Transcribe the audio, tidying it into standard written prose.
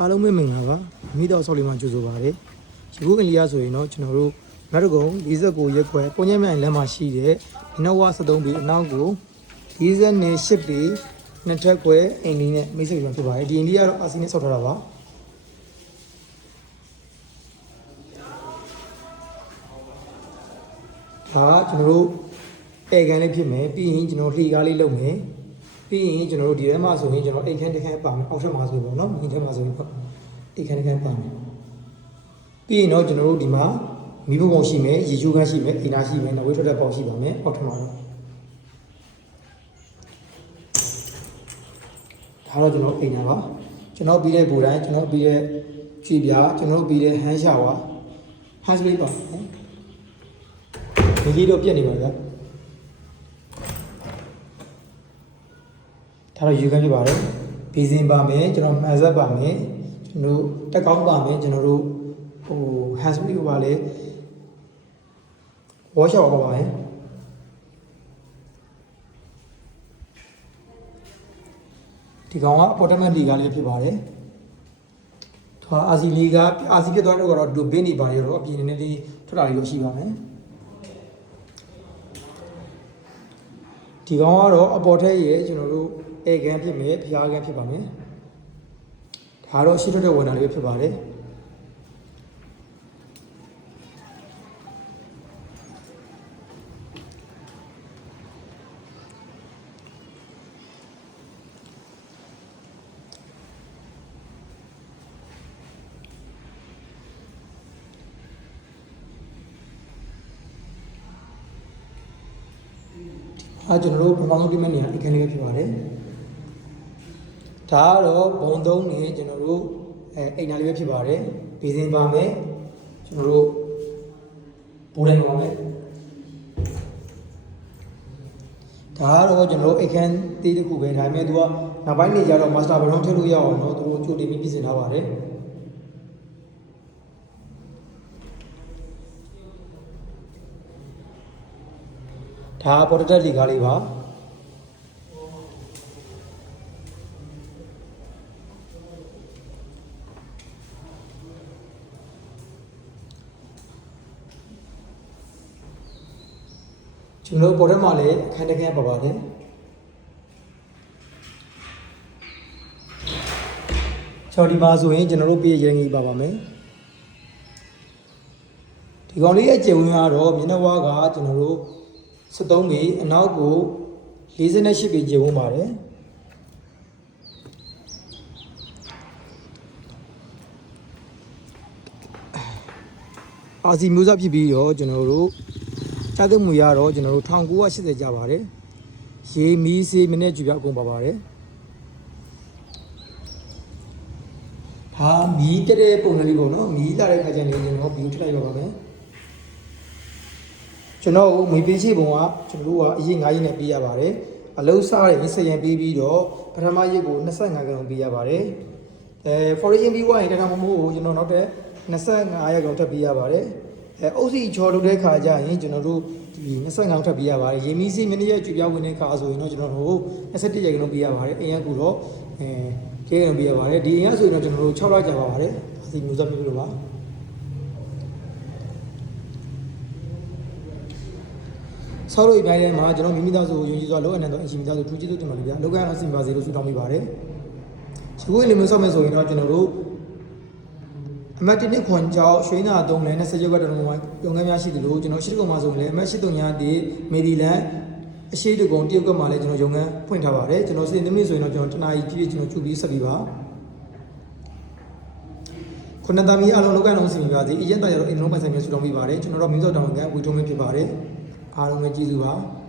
အားလုံးပဲမင်္ဂလာပါမိတော်ဆောက်လေးမှကြိုဆိုပါရစေဒီခုအင်လီယာဆိုရင်တော့ကျွန်တော်တို့မရကုံ49ရက်ခွဲပုံညက်မြိုင်လမ်းမှာရှိတဲ့မနောဝ73ဘီအနောက်ကို40နဲ့8ဘီနှစ်ထပ်ခွဲအင်လီနဲ့မိတ်ဆက်ပြန်ဖြစ်ပါတယ်ဒီအင်လီယာတော့အာစီနဲ့ဆောက်ထားတာပါဒါကျွန်တော်တို့ဧကန်လေးဖြစ်မယ်ပြီးရင်ကျွန်တော်လှီကားလေးလုပ်မယ်ပြီးရင်ကျွန်တော်တို့ဒီထဲမှာဆိုရင်ကျွန်တော်အိတ်ခန်းတစ်ခန်းပါမယ်အောက်ထပ်မှာဆိုပေါ့နော်ဒီထဲမှာဆိုရင်အိတ်ခန်းတစ်ခန်းပါမယ်ပြီးရင်တော့ကျွန်တော်တို့ဒီမှာမီးပုံရှိမယ်ရေချိုးခန်းရှိမယ်အိမ်သားရှိမယ်နောက်ဝေးထွက်တဲ့ပေါက်ရှိပါမယ်အောက်ထပ်မှာတော့ဒါတော့ကျွန်တော်အိမ်သားပါကျွန်တော်ပြီးတဲ့ဘူတိုင်းကျွန်တော်ပြီးတဲ့ချွေပြားကျွန်တော်ပြီးတဲ့ဟန်းရှာဝါဟန်းစလေးပါဒီကြီးတော့ပြက်နေပါဗျာဒါတော့ယူခန်းပြပါတယ်ဘေးစင်ပါမယ်ကျွန်တော်မှန်ဆက်ပါမယ်ကျွန်တော်တက်ကောင်းပါမယ်ကျွန်တော်တို့ဟိုဟန်စပီပါလေဝါရှော့ပါပါမယ်ဒီကောင်ကအပေါ်တမက်လီကလည်းဖြစ်ပါတယ်သူကအာစီလီကအာစီပြတ်သွားတော့ကတော့ဒူဘင်းနေပါရတော့အပြင်နေလေးထွက်တာလေးလို့ရှိပါမယ်ဒီကောင်ကတော့အပေါ်ထက်ရဲ့ကျွန်တော်တို့ဧကန်ဖြစ်မယ်ဖျားကန်ဖြစ်ပါမယ်ဒါတော့ရှိထွက်တဲ့ဝန်တာလေးဖြစ်ပါတယ်ကျွန်တော်တို့ဘုံပေါင်းပြည့်မဲ့နေရာအခန်းလေးဖြစ်ပါတယ်ဒါကတော့ဘုံသုံးနေကျွန်တော်တို့အိမ်သားလေးပဲဖြစ်ပါတယ်ဘေးစင်ပါမယ်ကျွန်တော်တို့ဘိုးတိုင်းပါမယ်ဒါကတော့ကျွန်တော်တို့အခန်းသေးတစ်ခုပဲဒါပေမဲ့သူကနောက်ပိုင်းနေကြတော့ master bedroom ထည့်လို့ရအောင်တော့သူကြိုတင်ပြီးပြင်ဆင်ထားပါတယ်ဒါပေါ်တက်လီကားလေးပါကျွန်တော်ပေါ်တက်မှာလည်းအခန်းတစ်ခန်းပါပါတယ်ချော်ဒီပါဆိုရင်ကျွန်တော်တို့ပြည့်ရင်းကြီးပါပါမယ်ဒီကောင်လေးရဲ့ကျေဝင်ကတော့မျက်နှာဝါးကကျွန်တော်တို့73ဘီအနောက်ကို48ဘီကျေဝန်းပါတယ်အာစီမျိုးစားဖြစ်ပြီးတော့ကျွန်တော်တို့ကြားသိမှုရတော့ကျွန်တော်တို့1980ကျပါတယ်ရေမီးစေးမိနစ်ကြည့်ပြအကုန်ပါပါတယ်ဟာမီးတက်တဲ့ပုံစံလေးပေါ့နော်မီးလာတဲ့ခါကျရင်ကျွန်တော်ဘီကိုထည့်လိုက်ပါမယ်ကျွန်တော်မွေးပေးချိပုံကကျွန်တော်တို့ကအရင်9ရက်နဲ့ပေးရပါတယ်အလုံးစားရင်10ရက်ပေးပြီးတော့ပထမရက်ကို25ကံပေးရပါတယ်foundation ပြီးသွားရင်တခါမမို့ကိုကျွန်တော်နောက်ထပ်25ရက်ကောင်ထပ်ပေးရပါတယ်အုပ်စီချော်လုပ်တဲ့ခါကျရင်ကျွန်တော်တို့ဒီ25ထပ်ပေးရပါတယ်ရေမီးစီမင်းရဲ့ကြွပြဝင်တဲ့ခါဆိုရင်တော့ကျွန်တော်တို့21ရက်ကောင်ပေးရပါတယ်အိမ်ကကူတော့ကဲကောင်ပေးရပါတယ်ဒီအိမ်ကဆိုရင်တော့ကျွန်တော်တို့6လကြာပါပါတယ်အစီမျိုးစားပြလို့ပါဆောက်လို့ပြိုင်ထဲမှာကျွန်တော်မိမိသားစုကိုယဉ်ကျေးစွာလုပ်အပ်နေတော့အရှင်မိသားစုထူးခြားလို့တင်ပါလို့ဗျာလောကအဆင်ပါစေလို့ဆုတောင်းပေးပါတယ်ဒီကိုလေးမျိုးဆောက်မယ်ဆိုရင်တော့ကျွန်တော်တို့အမတ်တစ်ခွန်ကြောက်ရွှေနာ3လဲ20ရက်ကတော့ရုံခန်းများရှိတယ်လို့ကျွန်တော်ရှိတကုံမှာဆိုရင်လည်းအမတ်83ညတိမေဒီလန်အရှိတကုံတရုတ်ကမှာလည်းကျွန်တော်ရုံခန်းဖွင့်ထားပါတယ်ကျွန်တော်စင်သမီးဆိုရင်တော့ကျွန်တော်တနာကြီးပြည့်ကျွန်တော်ကျူပြီးဆက်ပြီးပါခုနသမီးအလုံးလောကလုံးစီမိပါစေအရင်တရတော့အင်လုံးပိုင်ဆိုင်မျိုးဆုတောင်းပေးပါတယ်ကျွန်တော်တို့မျိုးစောတောင်းကဝီထုံးမဖြစ်ပါတယ်အားလုံးပဲကျေးဇူးပါ